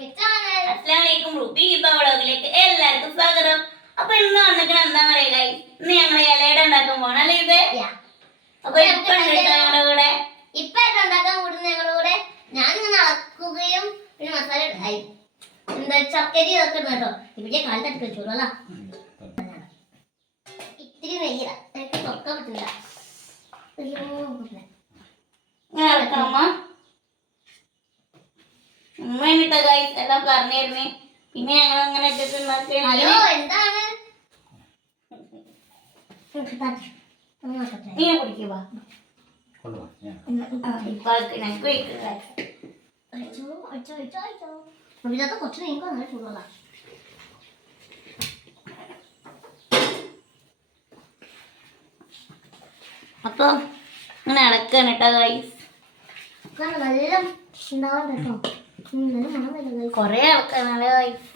അസ്സലാമലൈക്കും റൂബി ഹിബ വ്ളോഗിലേക്ക് എല്ലാവർക്കും സ്വാഗതം. അപ്പൊ ഇന്ന് വന്നിട്ട് എന്താ പറയുക, ഇന്ന് ഞങ്ങൾ ഇലയുടെ ഉണ്ടാക്കാൻ പോകണം അല്ലേ ഇത്? അപ്പൊ ഇപ്പൊ ഞങ്ങളുടെ കൂടെ ഉണ്ടാക്കാൻ കൂടുന്ന ഞങ്ങളുടെ കൂടെ ഞാനിങ്ങനെ അളക്കുകയും പിന്നെ മസാല എന്താ ചക്കരി ഇതൊക്കെ കേട്ടോ. ഇവിടെ കാലത്തടുത്ത് വെച്ചോളൂ അല്ല. ഇത്തിരി നെയ്യില എനിക്ക് തൊക്കാൻ പറ്റില്ല. എല്ലാം പറഞ്ഞിരുന്നേ. പിന്നെ ഞങ്ങൾ അങ്ങനെ ഹലോ എന്താണ് നീ കുടിക്കുക കുറച്ച് നീങ്ങോ നല്ല ചൂടുള്ള അപ്പൊ അങ്ങനെ അടക്കാണ് കേട്ടോ ഗൈസ്. വെള്ളം ഉണ്ടാവാൻ കേട്ടോ. കൊറേ അടക്കാണല്ലേ ഗൈസ്.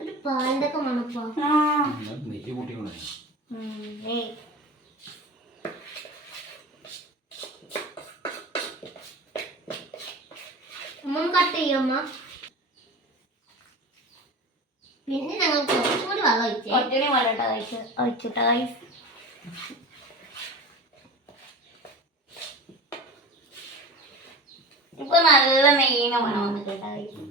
ഒരു പാലിന്റെ ഒക്കെ മണപ്പാ. അമ്മ കട്ട് ചെയ്യമ്മ. പിന്നെ ഞങ്ങൾ കുറച്ചുകൂടി വെള്ളം ഒറ്റണി വെള്ളം ഒഴിച്ചിട്ട ഗൈസ്. ഇപ്പൊ നല്ല നെയ്യിന് മണം വന്നിട്ട് ഗൈസ്.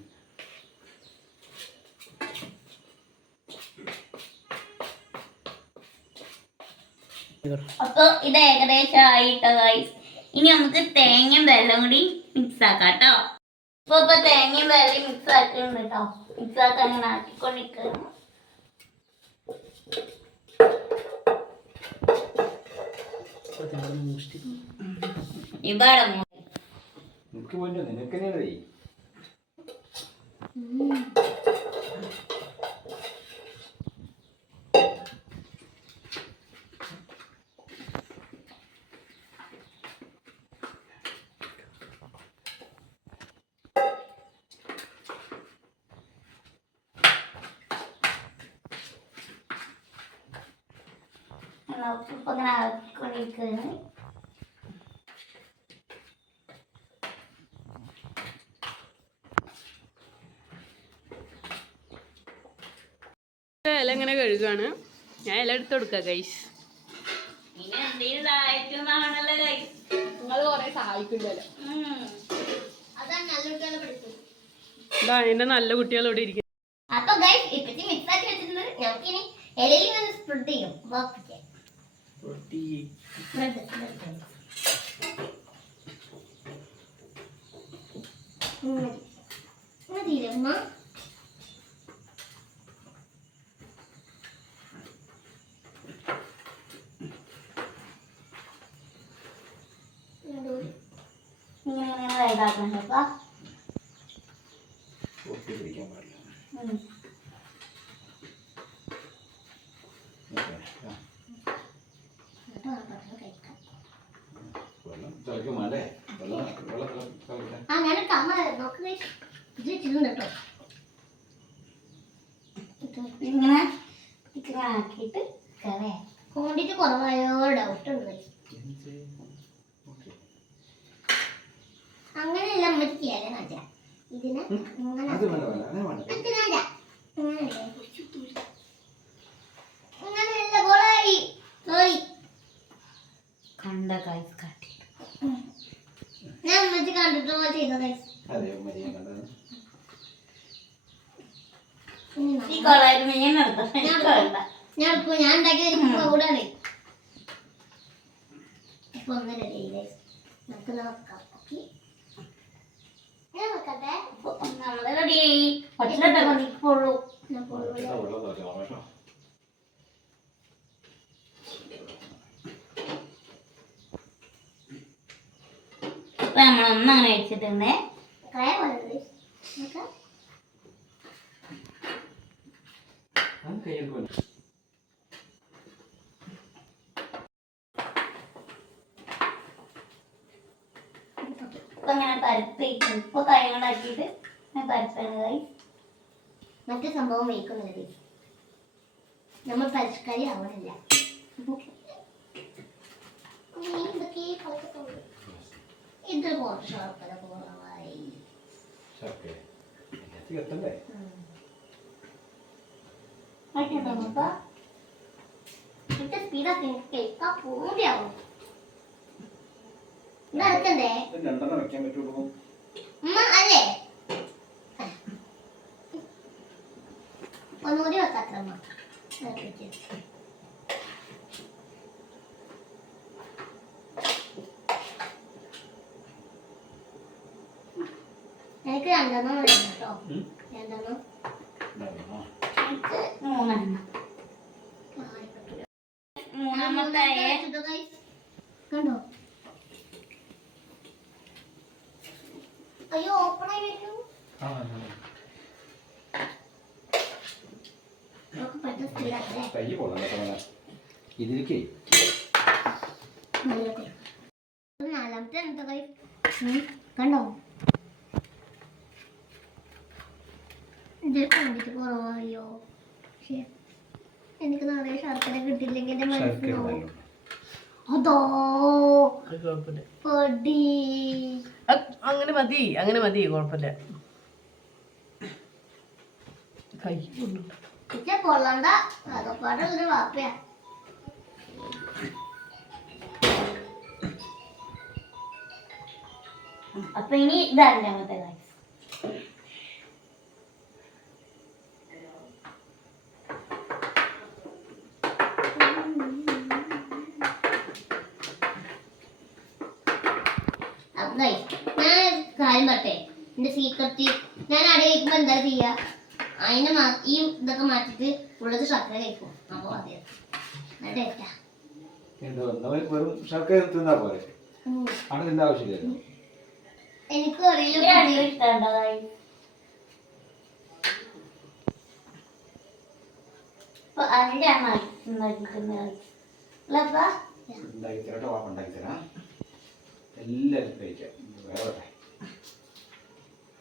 അപ്പൊ ഇത് ഏകദേശം ആയിട്ടോ ഗൈസ്. ഇനി നമുക്ക് തേങ്ങയും വെള്ളം കൂടി മിക്സ് ആക്കാം കേട്ടോ. ഇപ്പൊ തേങ്ങയും വെള്ളം മിക്സ് ആക്കുന്നുണ്ട് കേട്ടോ. മിക്സ് ആക്കാൻ ഇങ്ങനെ ആക്കിക്കൊണ്ടിരിക്കണം. ഇവിടെ ഇപ്പൊ ഇങ്ങനെ ആക്കിക്കൊണ്ടിരിക്കുകയാണ്. ഇല ഇങ്ങനെ കഴുകാണ്. ഞാൻ ഇല എടുത്ത് കൊടുക്ക ഗൈസ്. നിങ്ങൾ കൊറേ സഹായിക്കില്ലല്ലോ. ഇതാ എന്റെ നല്ല കുട്ടികൾ ഇവിടെ ഇരിക്കും. അപ്പൊ ഗൈസ് ഇപ്പത്തി മിക്സ് ആക്കി വെച്ചിട്ടുണ്ട്. ഞങ്ങൾക്ക് ഇനി ഇലയിൽ നിന്ന് സ്പ്രെഡ് ചെയ്യും. മതിയില്ലമ്മ. ഇതാക്കണ്ടപ്പാ. ഇങ്ങനെ ആക്കിയിട്ട് ക്വാണ്ടിറ്റി കുറവായോ ഡൗട്ട് ഉണ്ട്. അങ്ങനെയല്ല അമ്മയ്ക്ക് മറ്റേ ഇതിന് അങ്ങനെയല്ല കൊളായി സോറി കണ്ട ഗൈസ് കാട്ടി. ഞാൻ അമ്മച്ചി കണ്ടിട്ട് ചെയ്ത ഗൈസ്. ഈ കൊളായിരുന്നു ഞാൻ ഞാൻ ഉണ്ടാക്കിയ ഒരു കൂടാണ്. ഇപ്പൊ ഒന്ന് റെഡി ഗൈസ്. നമുക്ക് നോക്കാം. ഓക്കെ ഞാൻ നോക്കട്ടെ. നമ്മള് റെഡിയായി. പറ്റില്ലു നമ്മളൊന്നങ്ങനെ വെച്ചിട്ടുണ്ട്. ഇപ്പൊ ഇങ്ങനെ പരത്തി ഇപ്പൊ കൈ കൊണ്ടാക്കിയിട്ട് പരത്താണ്. മറ്റേ സംഭവം വയ്ക്കുന്നില്ല. നമ്മൾ പരിഷ്കാരി ആവണില്ല. എന്തൊക്കെ കളിക്കത്തുള്ളൂ. ഇത് കുറച്ച് ശർക്കര കുറവായി. സ്പീഡൊക്കെ കേൾക്കാൻ പൂതിയാവും. ഇതെടുക്കണ്ടേ ഉമ്മ? അല്ലേ ഒന്നുകൂടി വെക്കാത്തമ്മ. എനിക്ക് രണ്ടെണ്ണം വേണം കേട്ടോ. രണ്ടെണ്ണം എനിക്ക് മൂന്നെണ്ണം. മൂന്നാമത്തെ കണ്ടോ? അയ്യോ ഓപ്പണായി വരുന്നു. നമുക്ക് പെട്ടെന്ന് സ്പീഡാക്കല്ലേ. ഇതിലേക്ക് നാലാമത്തെ എന്താ കൈ കണ്ടോ? ഇത് കണ്ടിട്ട് കുറവായോ? എനിക്ക് നാളെ ശർക്കര കിട്ടില്ലെങ്കിൽ എന്റെ മനസ്സിലാവും. അതോ പൊടി. അങ്ങനെ മതി, അങ്ങനെ മതി, കുഴപ്പമില്ല. കൈ ഇച്ച പൊള്ളണ്ട. അതൊപ്പാടുള്ളൊരു വാപ്പയാ. അപ്പൊ ഇനി ഇത് അഞ്ചാമത്തെ കാര്യം. ഞാൻ കാര്യം പറട്ടെ. എന്റെ സീക്രട്ട് ഞാൻ അടി കഴിക്കുമ്പോ എന്താ ചെയ്യാ? അതിനെ ഈ ഇതൊക്കെ മാറ്റിട്ട് ഉള്ളത് ശർക്കര കഴിക്കും. അപ്പൊ അതെ എനിക്കും അറിയില്ല. എല്ലാവരും കഴിക്കാം.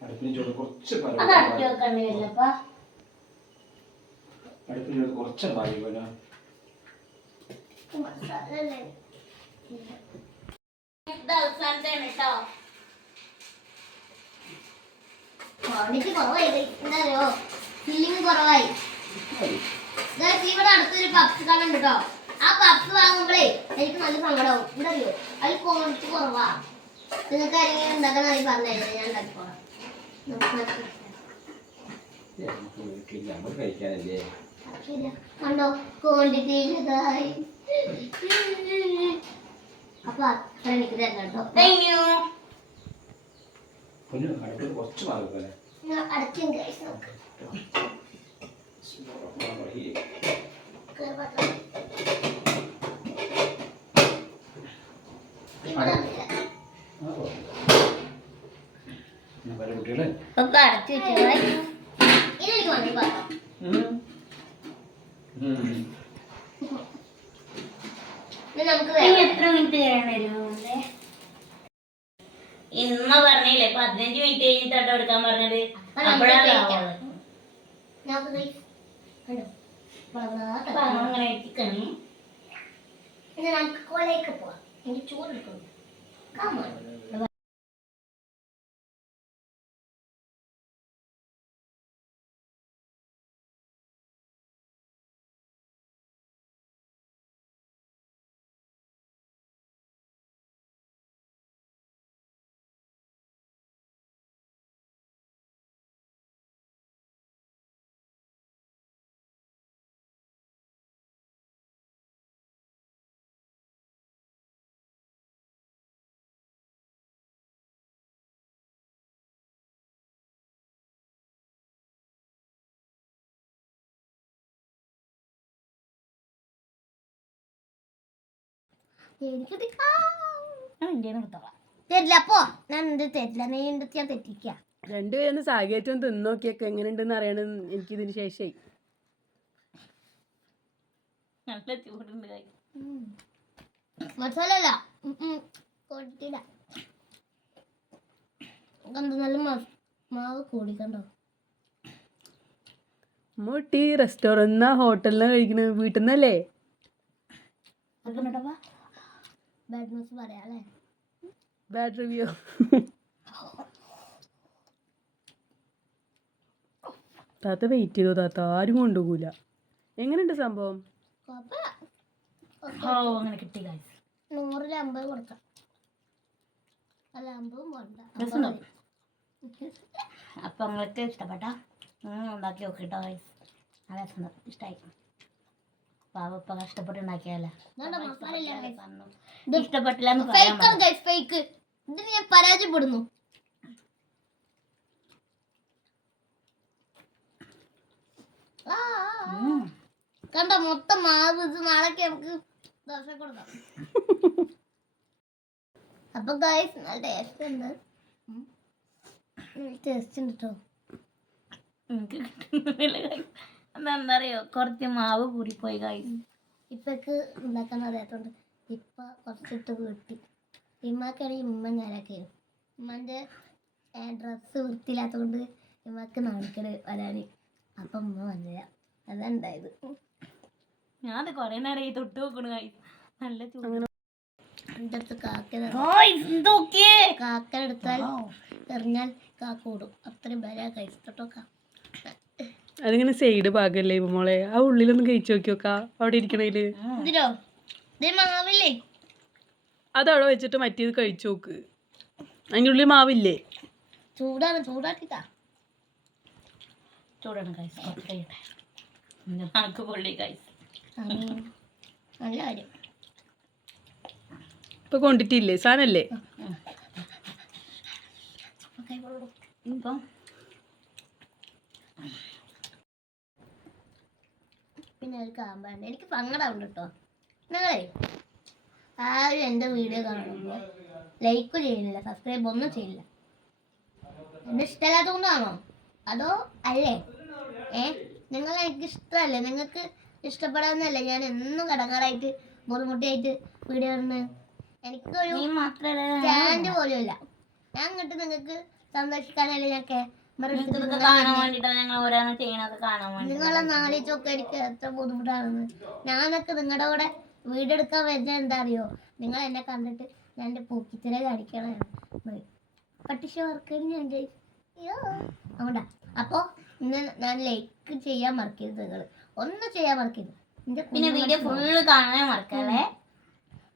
അടുപ്പിന് ചോറ് കുറച്ച് അടുപ്പിന് ചോറ് കുറച്ച് മാറി പോലെ ക്വാണ്ടിറ്റി കുറവായി. എന്താ അറിയോ? ഫില്ലിങ് കുറവായി. ഇവിടെ അടുത്തൊരു പപ്സ് കട ഉണ്ട് കേട്ടോ. ആ പപ്സ് വാങ്ങുമ്പോഴേ എനിക്ക് നല്ല സങ്കടമാവും. ഇവിടെ അറിയോ? അതിൽ ക്വാണ്ടിറ്റി കുറവാ. നിങ്ങൾക്ക് ആരെങ്കിലും ഉണ്ടാക്കാൻ അറിയാൻ പറഞ്ഞായിരുന്നു. ഞാൻ ഉണ്ടാക്കിക്കോളാം. കഴിക്കാനല്ലേ കണ്ടോ ക്വാണ്ടിറ്റി ഇതായി. അപ്പൊ അത്ര എനിക്ക് തരണം കേട്ടോ. കുറച്ച് മാറി പോലെ അടച്ചും കുട്ടികളെ ഒക്കെ അടച്ചു വെച്ചാൽ ഇതെനിക്ക് വേണ്ടി പറഞ്ഞു. നമുക്ക് ഇനി എത്ര മിനിറ്റ് കഴിയേണ്ടി വരും? ഇന്ന് പറഞ്ഞില്ലേ 15 മിനിറ്റ് കഴിഞ്ഞിട്ടാട്ടോ എടുക്കാൻ പറഞ്ഞത്. അപ്പോഴാണ് അങ്ങനെ എത്തിക്കണേ. നമുക്ക് കോലേക്ക് പോവാം. എനിക്ക് ചോറ് എടുക്കുന്നു. തരില്ല. അപ്പോ ഞാൻ എന്ത് തരില്ല. നീ എന്തൊക്കെ ഞാൻ തെറ്റിക്ക. രണ്ടുപേരൊന്ന് സാഹചര്യം തിന്നോക്കിയൊക്കെ എങ്ങനെയുണ്ടെന്ന് അറിയണം എനിക്കിതിന് ശേഷമായി. നല്ല ചൂടുണ്ട്. മസാല അല്ല കൊടുത്തില്ല. കണ്ടോ നല്ല മാവ് കൂടി കണ്ടോ? മുട്ടി റെസ്റ്റോറൻറ്റ് ഹോട്ടലിനാ കഴിക്കണത് വീട്ടിൽ നിന്നല്ലേ? ബാഡ് ന്യൂസ് പറയാം അല്ലേ? Bad review. താത്ത വെയിറ്റ് ചെയ്തോ താത്ത, ആരും കൊണ്ടുപോകൂല. എങ്ങനെയുണ്ട് സംഭവം? അങ്ങനെ കിട്ടി ഗൈസ്. 100-ൽ 50 കൊടുക്കാം. അല്ല 50 വേണ്ട. അപ്പൊ നിങ്ങൾക്ക് ഇഷ്ടപ്പെട്ട ഉണ്ടാക്കി നോക്കിട്ടോ ഗൈസ്. നല്ല രസമുണ്ട്, ഇഷ്ടമായി. പാവപ്പ കഷ്ടപ്പെട്ട് ഉണ്ടാക്കിയാലേ ഇഷ്ടപ്പെട്ടില്ല എന്ന് പറയാൻ പാടില്ല. ഫേക്ക് ഇതിന് ഞാൻ പരാജയപ്പെടുന്നു. കണ്ടോ മൊത്തം മാവ്. ഇത് നാളേക്ക് നമുക്ക് ദോശ കൊടുക്കാം. അപ്പൊ ഗൈസ് നല്ല ടേസ്റ്റ് ഉണ്ട്. ടേസ്റ്റ് ഉണ്ട് കേട്ടോ. എനിക്ക് കിട്ടുന്നില്ല ഗൈസ്. എന്താ അറിയോ, കുറച്ച് മാവ് കൂടിപ്പോയി ഗൈസ്. ഇപ്പൊക്ക് ഉണ്ടാക്കാൻ അറിയാത്തോണ്ട് ഇപ്പൊ കുറച്ചിട്ട് കിട്ടി. ഇമ്മക്കാണെങ്കിൽ ഉമ്മ ഞാനൊക്കെ ഉമ്മന്റെ ഡ്രസ്സ് വൃത്തിയില്ലാത്തതുകൊണ്ട് ഇമ്മക്ക് നാണിക്കട് വരാന്. അപ്പൊ ഉമ്മ വന്നില്ല. അതാ ഉണ്ടായത്. ഞാൻ അത് കൊറേ നേരം ഈ തൊട്ട് നോക്കണു ഗൈസ്. നല്ല ചൂട്. എൻ്റെ അടുത്ത് കാക്ക എടുത്താൽ എറിഞ്ഞാൽ കാക്ക ഓടും. അത്രയും ബല കഴിച്ചിട്ടോക്ക. അതിങ്ങനെ സൈഡ് ഭാഗല്ലേ മോളെ, ആ ഉള്ളിലൊന്നും കഴിച്ചു നോക്കിയോക്കാ അവിടെ ഇരിക്കണേല്. ഇതിലോ ഇത് മാവില്ലേ? അതവിടെ വെച്ചിട്ട് മറ്റേത് കഴിച്ചു നോക്ക്. അതിൻ്റെ ഉള്ളിൽ മാവില്ലേ? ചൂടാണ്, ചൂടാക്കിട്ടാ. ചൂടാണ് ഗൈസ്, കുറച്ച് കഴിയട്ടെ. നാക്ക് പൊള്ളി ഗൈസ്. നല്ല കാര്യം. ഇപ്പൊ കൊണ്ടിട്ടില്ലേ സാധനല്ലേ? ഇപ്പം പിന്നെ ഒരു കാമ്പാണ്ട് എനിക്ക് സങ്കടമുണ്ട് കേട്ടോ. നിങ്ങളെ ആരും എൻ്റെ വീഡിയോ കാണുമ്പോൾ ലൈക്ക് ചെയ്യുന്നില്ല, സബ്സ്ക്രൈബ് ഒന്നും ചെയ്യില്ല. എന്നെ ഇഷ്ടമല്ലാത്തതുകൊണ്ടാണോ അതോ അല്ലേ? നിങ്ങൾ എനിക്ക് ഇഷ്ടമല്ലേ? നിങ്ങൾക്ക് ഇഷ്ടപ്പെടാമെന്നല്ല ഞാൻ എന്നും കടങ്ങാറായിട്ട് ബുദ്ധിമുട്ടിയായിട്ട് വീഡിയോ ഇടുന്നത്. എനിക്കൊരു സ്റ്റാൻഡ് പോലും ഇല്ല. ഞാൻ ഇങ്ങോട്ട് നിങ്ങൾക്ക് സന്തോഷിക്കാനല്ലേ ഞാൻ നിങ്ങളെ നാലിച്ചൊക്കെ എനിക്ക് എത്ര ബുദ്ധിമുട്ടാണെന്ന്. ഞാനൊക്കെ നിങ്ങളുടെ കൂടെ വീടെടുക്കാൻ വരുന്നത് എന്താ അറിയോ? നിങ്ങൾ എന്നെ കണ്ടിട്ട് ഞാൻ എൻ്റെ പൂക്കിച്ചില കാണിക്കണം. പട്ടിഷ വർക്ക് ഞാൻ അതുകൊണ്ടാ. അപ്പോൾ ഇന്ന് ഞാൻ ലൈക്ക് ചെയ്യാൻ മറക്കരുത്. നിങ്ങൾ ഒന്ന് ചെയ്യാൻ മറക്കരുത്. പിന്നെ വീഡിയോ ഫുള്ള് കാണാൻ മറക്കല്ലേ.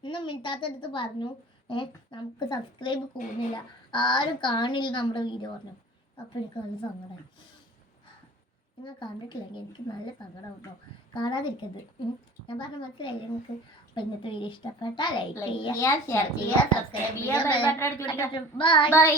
ഇന്ന് മിണ്ടാത്തടുത്ത് പറഞ്ഞു നമുക്ക് സബ്സ്ക്രൈബ് കൂടുന്നില്ല, ആരും കാണില്ല നമ്മുടെ വീഡിയോ പറഞ്ഞു. അപ്പോൾ എനിക്ക് നല്ല സങ്കടം. നിങ്ങൾ കണ്ടിട്ടില്ലെങ്കിൽ എനിക്ക് നല്ല സങ്കടം കേട്ടോ. കാണാതിരിക്കരുത്. ഞാൻ പറഞ്ഞ മനസ്സിലായി നിങ്ങൾക്ക്. അപ്പോൾ ഇന്നത്തെ വീഡിയോ ഇഷ്ടപ്പെട്ടാൽ ലൈക്ക് ചെയ്യുക, ഷെയർ ചെയ്യുക, സബ്സ്ക്രൈബ് ചെയ്യുക. ബൈ.